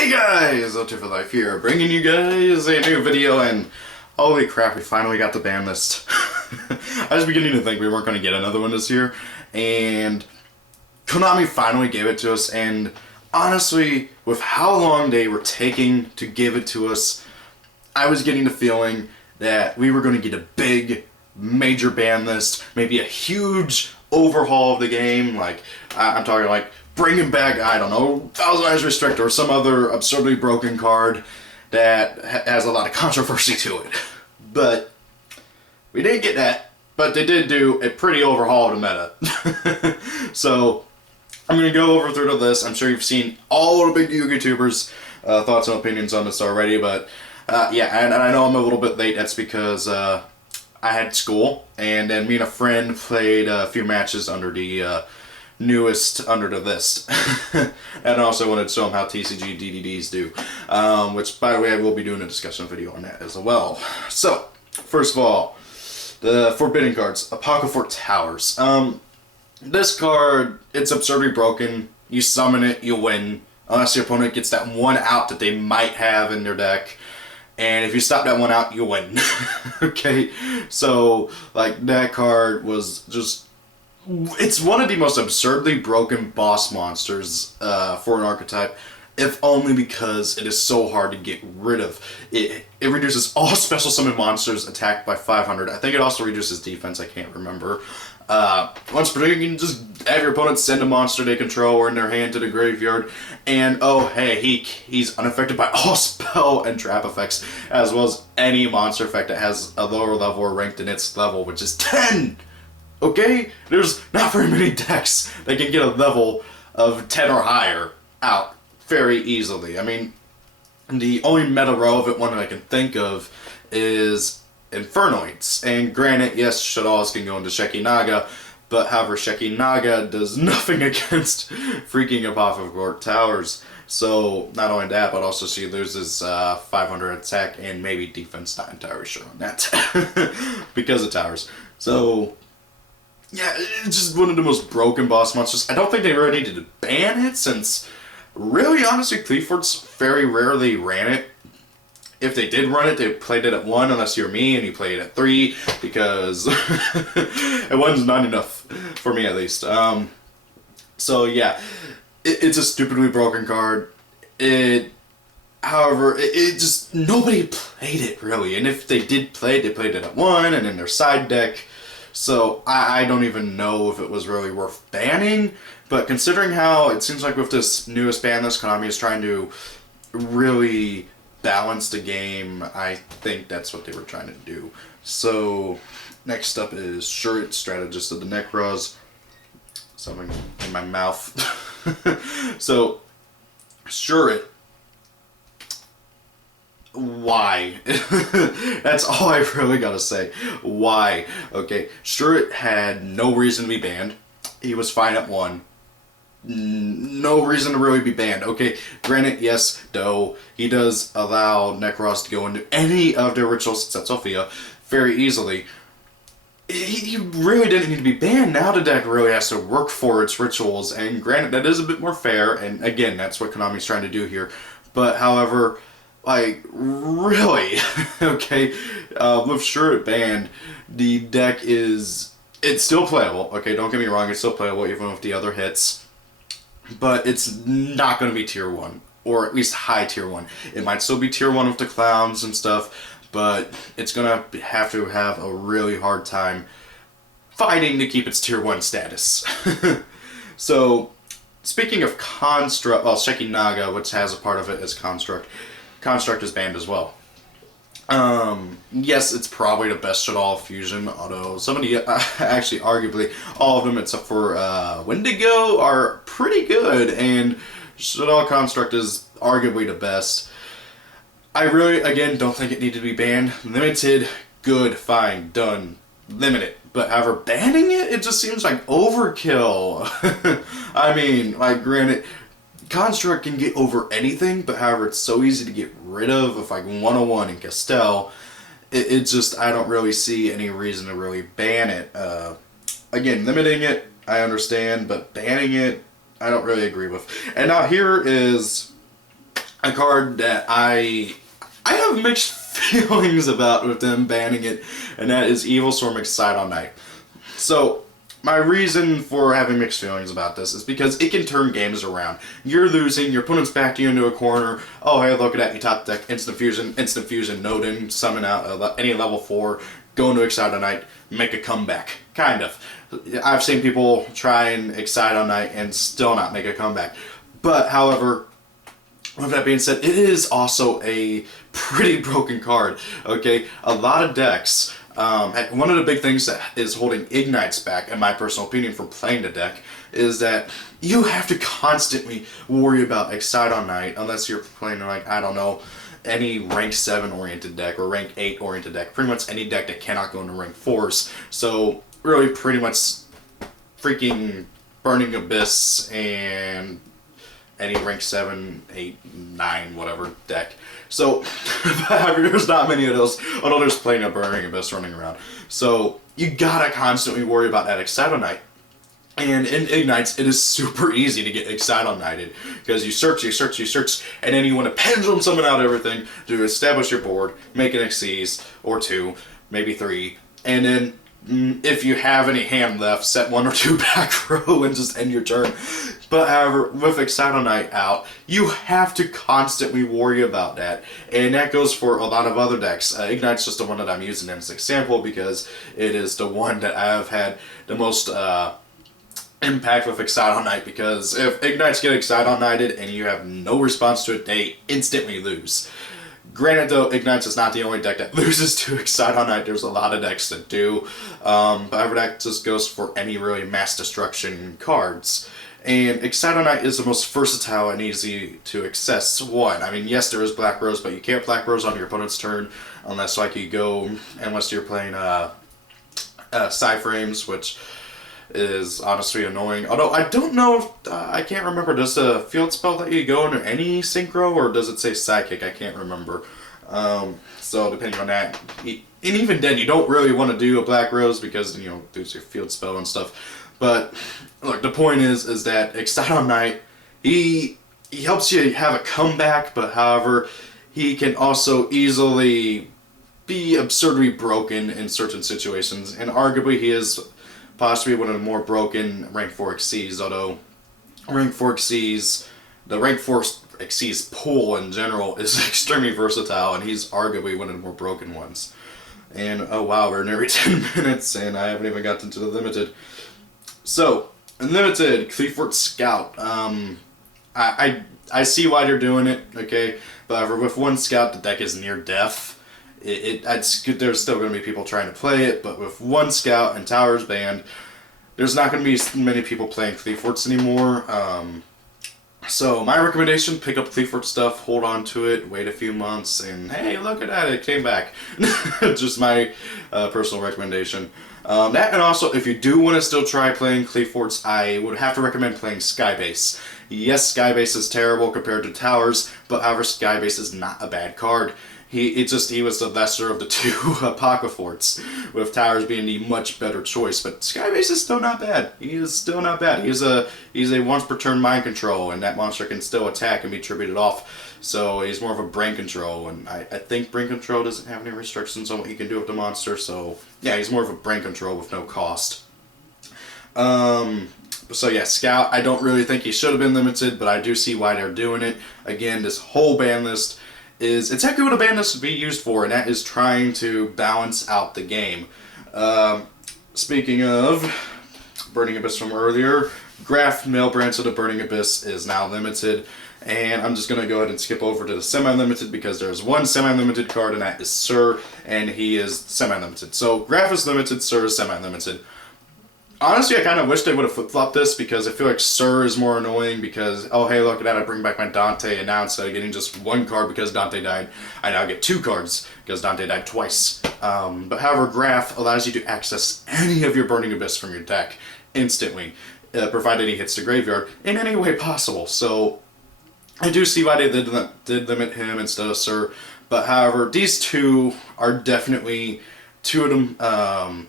Hey guys, Ultra for Life here, bringing you guys a new video, and holy crap, we finally got the ban list. I was beginning to think we weren't going to get another one this year, and Konami finally gave it to us, and honestly, with how long they were taking to give it to us, I was getting the feeling that we were going to get a big, major ban list, maybe a huge overhaul of the game, like, I'm talking like, bringing back, I don't know, Thousand Eyes Restrictor or some other absurdly broken card that has a lot of controversy to it. But we didn't get that, but they did do a pretty overhaul of the meta. So I'm going to go over through the list. I'm sure you've seen all the big YouTubers' thoughts and opinions on this already, but yeah, and I know I'm a little bit late. That's because I had school, and then me and a friend played a few matches under the newest under the list. And I also wanted to show them how TCG DDDs do, which, by the way, I will be doing a discussion video on that as well. So, first of all, the Forbidden cards, Apocryphal Towers. This card, it's absurdly broken. You summon it, you win, unless your opponent gets that one out that they might have in their deck. And if you stop that one out, you win. Okay? So, like, that card was just... It's one of the most absurdly broken boss monsters for an archetype, if only because it is so hard to get rid of. It reduces all special summon monsters attacked by 500. I think it also reduces defense, I can't remember. Once per turn, you can just have your opponent send a monster they control or in their hand to the graveyard, and oh hey, he's unaffected by all spell and trap effects, as well as any monster effect that has a lower level or ranked in its level, which is 10! Okay? There's not very many decks that can get a level of 10 or higher out very easily. I mean, the only meta-relevant one that I can think of is Infernoids. And granted, yes, Shaddolls can go into Shekinaga, but however, Shekinaga does nothing against freaking Apocryphal Towers. So, not only that, but also she loses 500 attack and maybe defense, not entirely sure on that. Because of towers. So... yeah, it's just one of the most broken boss monsters. I don't think they really needed to ban it, since, really, honestly, Cleaford's very rarely ran it. If they did run it, they played it at 1, unless you're me, and you played it at 3, because at 1's not enough, for me at least. So, yeah, it's a stupidly broken card. However, it just, nobody played it, really, and if they did play it, they played it at 1, and in their side deck. So, I don't even know if it was really worth banning, but considering how it seems like with this newest ban list, Konami is trying to really balance the game, I think that's what they were trying to do. So, next up is Shuritt, Strategist of the Necros. Something in my mouth. So, Shuritt. Why? That's all I really gotta say. Why? Okay, Shuritt had no reason to be banned. He was fine at 1. No reason to really be banned. Okay, granted, yes, though, he does allow Necros to go into any of their rituals, except Sophia, very easily. He really didn't need to be banned. Now the deck really has to work for its rituals, and granted, that is a bit more fair, and again, that's what Konami's trying to do here. But, however... like, really? Okay, with Shuritt banned, the deck is... it's still playable, okay, don't get me wrong, it's still playable even with the other hits. But it's not going to be tier 1, or at least high tier 1. It might still be tier 1 with the clowns and stuff, but it's going to have a really hard time fighting to keep its tier 1 status. So, speaking of Construct, well, Shekinaga, which has a part of it as Construct is banned as well. Yes, it's probably the best Shaddol fusion, although some of the, actually, arguably, all of them except for Wendigo are pretty good, and Shaddol Construct is arguably the best. I really, again, don't think it needed to be banned. Limited, good, fine, done, limited. But however, banning it, it just seems like overkill. I mean, like, granted, Construct can get over anything, but however, it's so easy to get rid of like 101 and Castell. It just, I don't really see any reason to really ban it. Again, limiting it, I understand, but banning it, I don't really agree with. And now here is a card that I have mixed feelings about with them banning it, and that is Evil Storm Excite on Night. So, my reason for having mixed feelings about this is because it can turn games around. You're losing, your opponent's backed you into a corner. Oh, hey, look at that, you top deck, instant fusion, node in, summon out any level 4, go into Excite on Night, make a comeback. Kind of. I've seen people try and Excite on Night and still not make a comeback. But, however, with that being said, it is also a pretty broken card, okay? A lot of decks, one of the big things that is holding Ignites back, in my personal opinion, from playing the deck, is that you have to constantly worry about Excite on Night, unless you're playing, like, I don't know, any rank 7 oriented deck, or rank 8 oriented deck, pretty much any deck that cannot go into rank 4s, so really pretty much freaking Burning Abyss and any rank 7, 8, 9, whatever deck. So, there's not many of those, although there's plenty of Burning Abyss running around. So, you gotta constantly worry about that Excite on Night. And in Ignites, it is super easy to get Excite on Nighted, because you search, and then you want to pendulum summon out everything to establish your board, make an Xyz, or 2, maybe 3, and then if you have any hand left, set 1 or 2 back row and just end your turn. But however, with Excite on Night out, you have to constantly worry about that. And that goes for a lot of other decks. Ignite's just the one that I'm using as an example because it is the one that I've had the most impact with Excite on Night, because if Ignites get Excite on Nighted and you have no response to it, they instantly lose. Granted though, Ignites is not the only deck that loses to Excite on Night. There's a lot of decks that do. However, that just goes for any really mass destruction cards. And Excite on Night is the most versatile and easy to access one. I mean, yes, there is Black Rose, but you can't Black Rose on your opponent's turn unless unless you're playing Psy-Frames, which is honestly annoying. Although I don't know if, I can't remember, does the field spell let you go into any synchro, or does it say Psychic? I can't remember. So depending on that, and even then you don't really want to do a Black Rose because then you'll lose your field spell and stuff. But look, the point is that Excite on Night, he helps you have a comeback, but however, he can also easily be absurdly broken in certain situations, and arguably he is possibly one of the more broken rank 4 Xyz, although rank 4 Xyz, the rank 4 Xyz pool in general is extremely versatile, and he's arguably one of the more broken ones. And oh wow, we're nearly 10 minutes and I haven't even gotten to the limited. So, Unlimited, Cleefort Scout. I see why they're doing it, okay? But with one Scout, the deck is near death. There's still going to be people trying to play it, but with one Scout and Towers banned, there's not going to be many people playing Cleeforts anymore. So my recommendation, pick up Cleefort stuff, hold on to it, wait a few months, and hey, look at that, it came back. Just my personal recommendation. That, and also, if you do want to still try playing Cleeforts, I would have to recommend playing Skybase. Yes, Skybase is terrible compared to Towers, but however, Skybase is not a bad card. He was the lesser of the two Apocaforts, with Towers being the much better choice. But Skybase is still not bad. He is still not bad. He's a once per turn mind control, and that monster can still attack and be tributed off. So he's more of a brain control, and I think brain control doesn't have any restrictions on what you can do with the monster. So yeah, he's more of a brain control with no cost. So yeah, Scout, I don't really think he should have been limited, but I do see why they're doing it. Again, this whole ban list is exactly what a ban list would be used for, and that is trying to balance out the game. Speaking of Burning Abyss from earlier, Graph Male Branch of the Burning Abyss is now limited, and I'm just going to go ahead and skip over to the semi-limited because there's one semi-limited card, and that is Sir, and he is semi-limited. So Graph is limited, Sir is semi-limited. Honestly, I kind of wish they would have flip-flopped this because I feel like Sir is more annoying because, oh hey, look at that, I bring back my Dante, and now instead of getting just one card because Dante died, I now get 2 cards because Dante died twice. But however, Graph allows you to access any of your Burning Abyss from your deck instantly, provided he hits the graveyard, in any way possible. So, I do see why they did limit him instead of Sir, but however, these two are definitely two of them,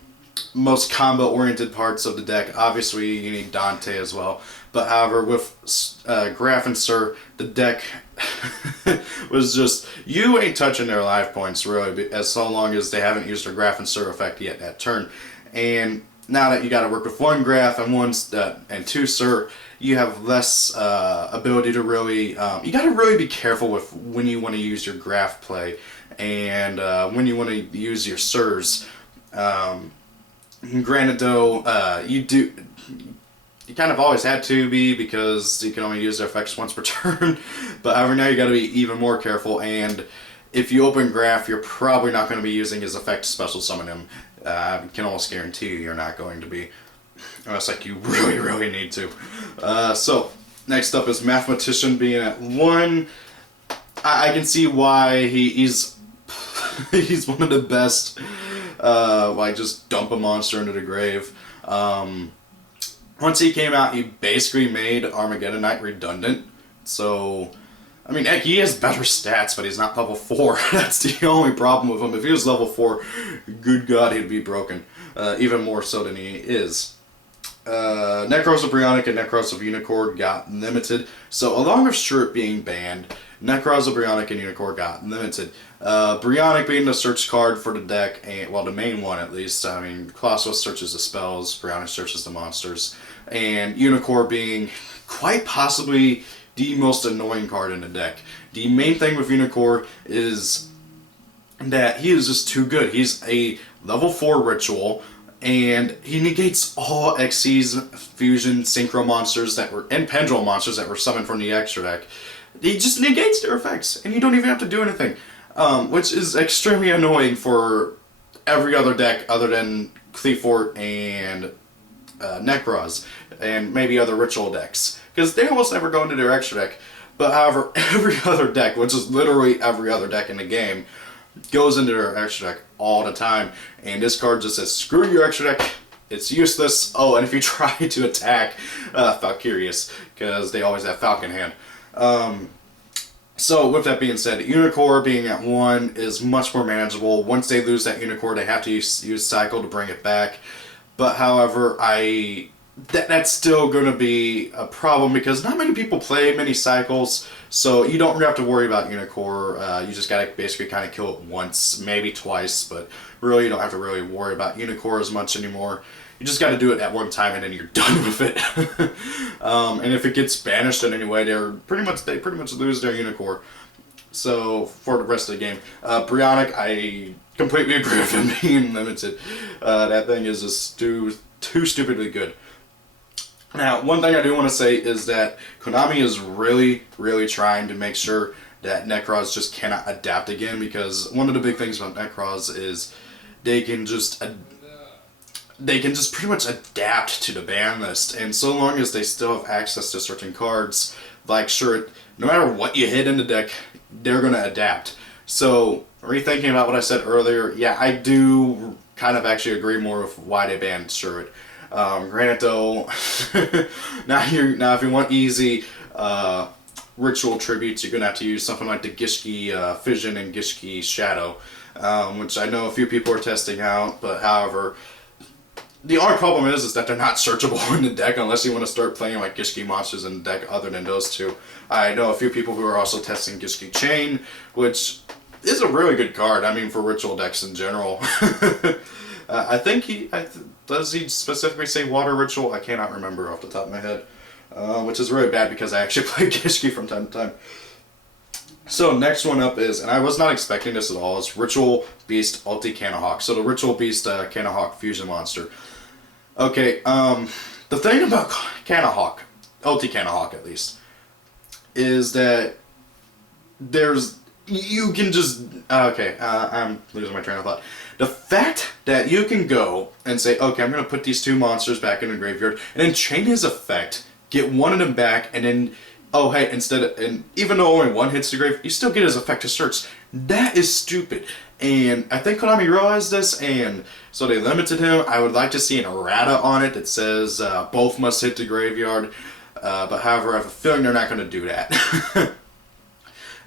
most combo-oriented parts of the deck. Obviously, you need Dante as well. But however, with Graph and Sir, the deck was just, you ain't touching their life points really, as so long as they haven't used their graph and stir effect yet that turn. And now that you got to work with one graph and and two stir, you have less ability to really. You got to really be careful with when you want to use your graph play and when you want to use your stirs. Granted, though, you kind of always had to be because you can only use their effects once per turn. But however, now you got to be even more careful. And if you open graph, you're probably not going to be using his effect to special summon him. I can almost guarantee you're not going to be, unless like you really, really need to. So next up is mathematician being at 1. I can see why he's he's one of the best. Like just dump a monster into the grave. Once he came out, he basically made Armageddon Knight redundant. So, I mean, heck, he has better stats, but he's not level 4. That's the only problem with him. If he was level 4, good God, he'd be broken. Even more so than he is. Necros of Brionic and Necros of Unicore got limited. So, along with Shurt being banned, Necros of Brionic and Unicore got limited. Brionic being the search card for the deck, and well, the main one at least. I mean, Colossus searches the spells, Brionic searches the monsters, and Unicore being quite possibly the most annoying card in the deck. The main thing with Unicore is that he is just too good. He's a level 4 ritual, and he negates all Xyz, Fusion, Synchro monsters and Pendulum monsters that were summoned from the extra deck. He just negates their effects, and you don't even have to do anything. Which is extremely annoying for every other deck other than Cleafort and Necros, and maybe other ritual decks. Because they almost never go into their extra deck. But however, every other deck, which is literally every other deck in the game, goes into their extra deck all the time. And this card just says, screw your extra deck, it's useless. Oh, and if you try to attack Falcurious, because they always have Falcon hand. So with that being said, Unicore being at 1 is much more manageable. Once they lose that Unicore, they have to use Cycle to bring it back. But however, that's still going to be a problem because not many people play many cycles, so you don't have to worry about Unicore. You just got to basically kind of kill it once, maybe twice, but really you don't have to really worry about Unicore as much anymore. You just got to do it at one time and then you're done with it. And if it gets banished in any way, they pretty much lose their Unicore. So for the rest of the game, Brionic, I completely agree with him being limited. That thing is just too stupidly good. Now, one thing I do want to say is that Konami is really, really trying to make sure that Necros just cannot adapt again, because one of the big things about Necros is they can just pretty much adapt to the ban list, and so long as they still have access to certain cards, like sure, no matter what you hit in the deck, they're going to adapt. So, rethinking about what I said earlier, yeah, I do kind of actually agree more with why they banned Shurit. Granted though, now if you want easy ritual tributes, you're going to have to use something like the Gishki Fission and Gishki Shadow, which I know a few people are testing out, but however, the only problem is that they're not searchable in the deck unless you want to start playing like Gishki monsters in the deck other than those two. I know a few people who are also testing Gishki Chain, which is a really good card, I mean, for ritual decks in general. I think does he specifically say water ritual? I cannot remember off the top of my head, which is really bad because I actually play Gishki from time to time. So next one up is, and I was not expecting this at all, it's Ritual Beast Ulti Canahawk. So the Ritual Beast Canahawk fusion monster. Okay, the thing about Canahawk, Ulti Canahawk at least, is that you can just, I'm losing my train of thought. The fact that you can go and say, okay, I'm going to put these two monsters back in the graveyard, and then chain his effect, get one of them back, and then, oh hey, and even though only one hits the grave, you still get his effect to search. That is stupid. And I think Konami realized this, and so they limited him. I would like to see an errata on it that says both must hit the graveyard, but however, I have a feeling they're not going to do that.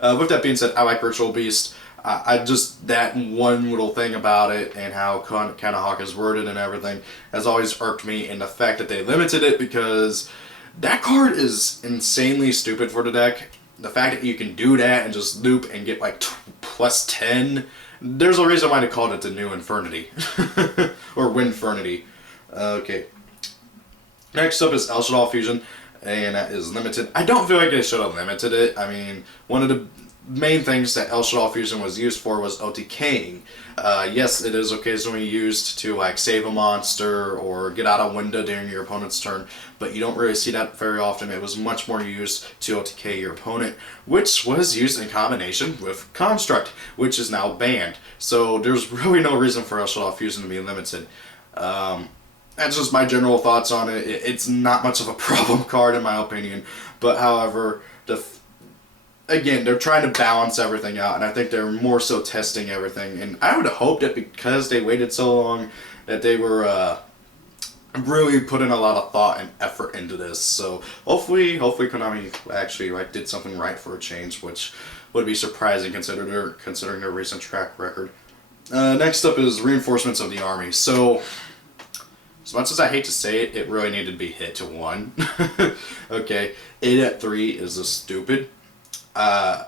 With that being said, I like Ritual Beast. I just, that one little thing about it and how Canahawk is worded and everything has always irked me, and the fact that they limited it, because that card is insanely stupid for the deck. the fact that you can do that and just loop and get like plus 10, there's a reason why they called it the new Infernity. Or Winfernity. Okay. Next up is Elsa Fusion, and that is limited. I don't feel like they should have limited it. I mean, one of the main things that Elsa Fusion was used for was OTKing. Yes, it is occasionally used to like save a monster or get out a window during your opponent's turn, but you don't really see that very often. It was much more used to OTK your opponent, which was used in combination with Construct, which is now banned. So there's really no reason for Elsa Fusion to be limited. That's just my general thoughts on it. It's not much of a problem card in my opinion, but however, again, they're trying to balance everything out, and I think they're more so testing everything. And I would hope that because they waited so long, that they were really putting a lot of thought and effort into this. So hopefully Konami actually like did something right for a change, which would be surprising considering their recent track record. Next up is reinforcements of the army. So, as much as I hate to say it, it really needed to be hit to 1. Okay, 8 at 3 is just stupid.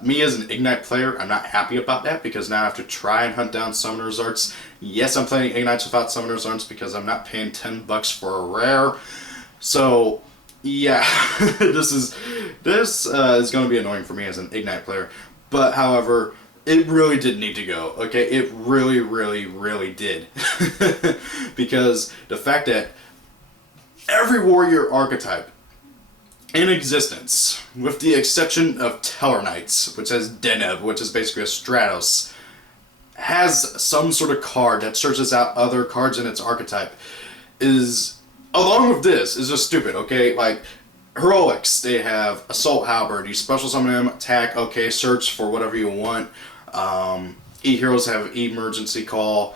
Me as an Ignite player, I'm not happy about that because now I have to try and hunt down Summoner's Arts. Yes, I'm playing Ignites without Summoner's Arts because I'm not paying $10 for a rare. So, yeah, this is going to be annoying for me as an Ignite player. But, however, it really did need to go, okay? It really, really, really did. Because the fact that every warrior archetype in existence, with the exception of Tellarknights, which has Deneb, which is basically a Stratos, has some sort of card that searches out other cards in its archetype, is, along with this, is just stupid, okay? Like, Heroics, they have Assault Halberd, you special summon them, attack, okay, search for whatever you want. E-Heroes have Emergency Call,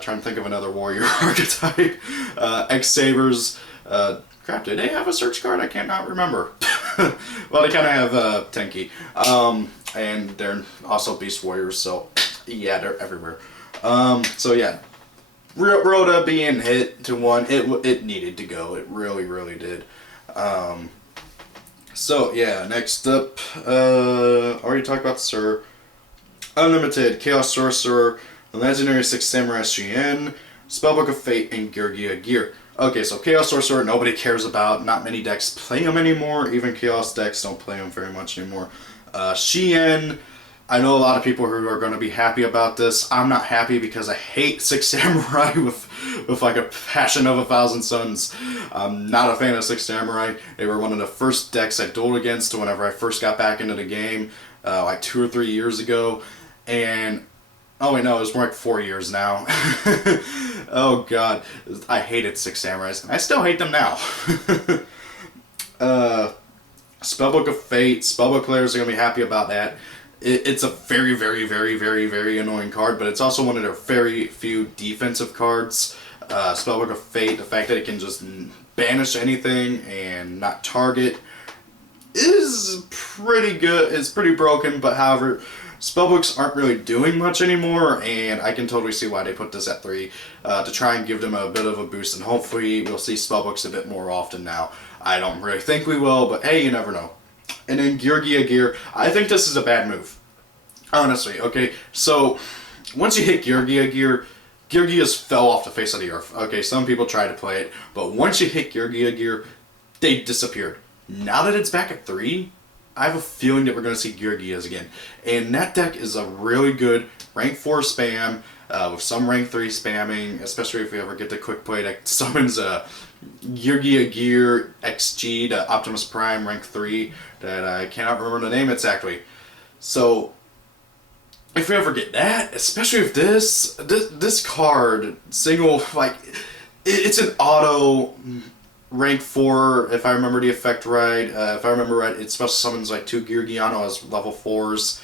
trying to think of another warrior archetype. X-Sabers, crap, did they have a search card? I cannot remember. Well, they kind of have Tenki. And they're also Beast Warriors, so yeah, they're everywhere. So yeah, Rhoda being hit to 1, it needed to go. It really, really did. So yeah, next up, already talked about Sir. Unlimited, Chaos Sorcerer, the Legendary 6 Samurai Shien, Spellbook of Fate, and Gear. Okay, so Chaos Sorcerer, nobody cares about. Not many decks play him anymore. Even Chaos decks don't play him very much anymore. Shien, I know a lot of people who are going to be happy about this. I'm not happy because I hate 6 Samurai with like a passion of 1,000 suns. I'm not a fan of 6 Samurai. They were one of the first decks I dueled against whenever I first got back into the game, like 2 or 3 years ago. And, oh wait, no, it was more like 4 years now. Oh god, I hated 6 Samurais. I still hate them now. Spellbook of Fate, Spellbook players are going to be happy about that. It's a very, very, very, very, very annoying card, but it's also one of their very few defensive cards. Spellbook of Fate, the fact that it can just banish anything and not target is pretty good. It's pretty broken, but however, spellbooks aren't really doing much anymore, and I can totally see why they put this at 3 to try and give them a bit of a boost, and hopefully we'll see spellbooks a bit more often now. I don't really think we will, but hey, you never know. And then Gear, I think this is a bad move. Honestly, okay? So, once you hit Gear fell off the face of the earth. Okay, some people try to play it, but once you hit Gear, they disappeared. Now that it's back at 3, I have a feeling that we're going to see Geargias again. And that deck is a really good rank 4 spam, with some rank 3 spamming, especially if you ever get the quick play that summons Gear XG to Optimus Prime rank 3 that I cannot remember the name exactly. So, if you ever get that, especially if this card, single, like, it's an auto rank 4, if I remember the effect right. If I remember right, it special summons like 2 Geargiano as level 4s.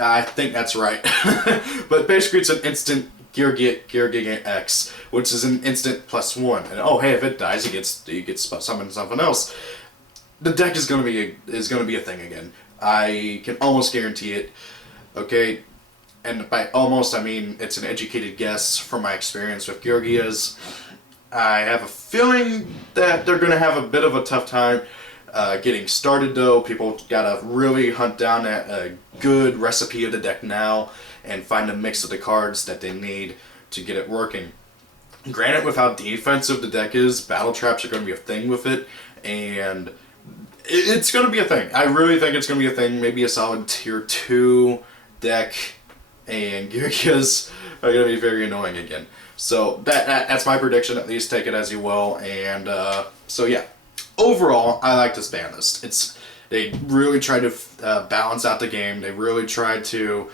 I think that's right. But basically it's an instant Geargigan X, which is an instant +1. And oh hey, if it dies, you get summon something else. The deck is gonna be a thing again. I can almost guarantee it. Okay, and by almost I mean it's an educated guess from my experience with Geargias. I have a feeling that they're going to have a bit of a tough time Getting started though, people gotta really hunt down a good recipe of the deck now and find a mix of the cards that they need to get it working. Granted, with how defensive the deck is, battle traps are going to be a thing with it, and it's going to be a thing. I really think it's going to be a thing. Maybe a solid tier 2 deck, and Gyrikas are going to be very annoying again. So that's my prediction. At least take it as you will. And so yeah, overall, I like this ban list. They really tried to balance out the game. They really tried to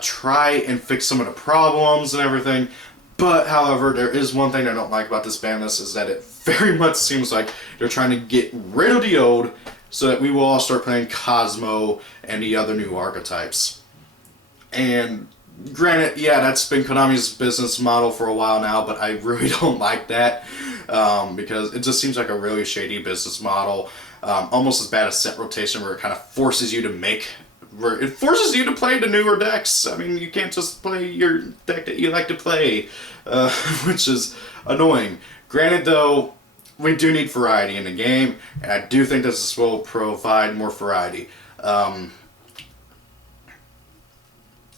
try and fix some of the problems and everything. But, however, there is one thing I don't like about this ban list, is that it very much seems like they're trying to get rid of the old so that we will all start playing Cosmo and the other new archetypes. And granted, yeah, that's been Konami's business model for a while now, but I really don't like that because it just seems like a really shady business model, almost as bad as set rotation, where it kind of forces you to play the newer decks. I mean, you can't just play your deck that you like to play, which is annoying. Granted, though, we do need variety in the game, and I do think this will provide more variety.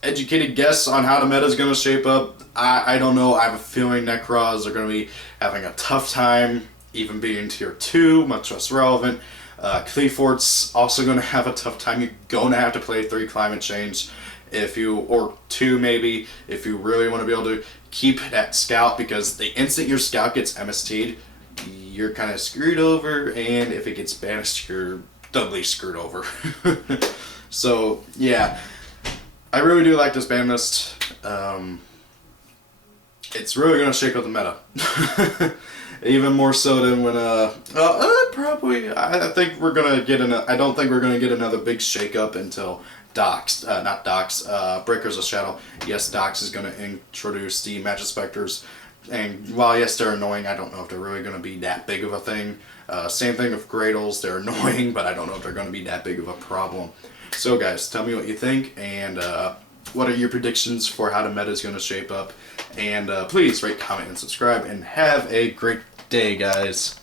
Educated guess on how the meta is going to shape up, I don't know. I have a feeling Necros are going to be having a tough time even being tier 2, much less relevant. Cleafort's also going to have a tough time. You're going to have to play 3 Climate Change, or 2 maybe, if you really want to be able to keep that Scout, because the instant your Scout gets MST'd, you're kind of screwed over, and if it gets banished, you're doubly screwed over. So, yeah, I really do like this ban list. It's really going to shake up the meta. Even more so than when I think we're gonna get I don't think we're gonna get another big shakeup until Breakers of Shadow. Yes, Dox is gonna introduce the Magic Specters, and while yes they're annoying, I don't know if they're really gonna be that big of a thing. Same thing with Gradles, they're annoying, but I don't know if they're gonna be that big of a problem. So guys, tell me what you think, and what are your predictions for how the meta is gonna shape up, and please rate, comment, and subscribe, and have a great day, guys.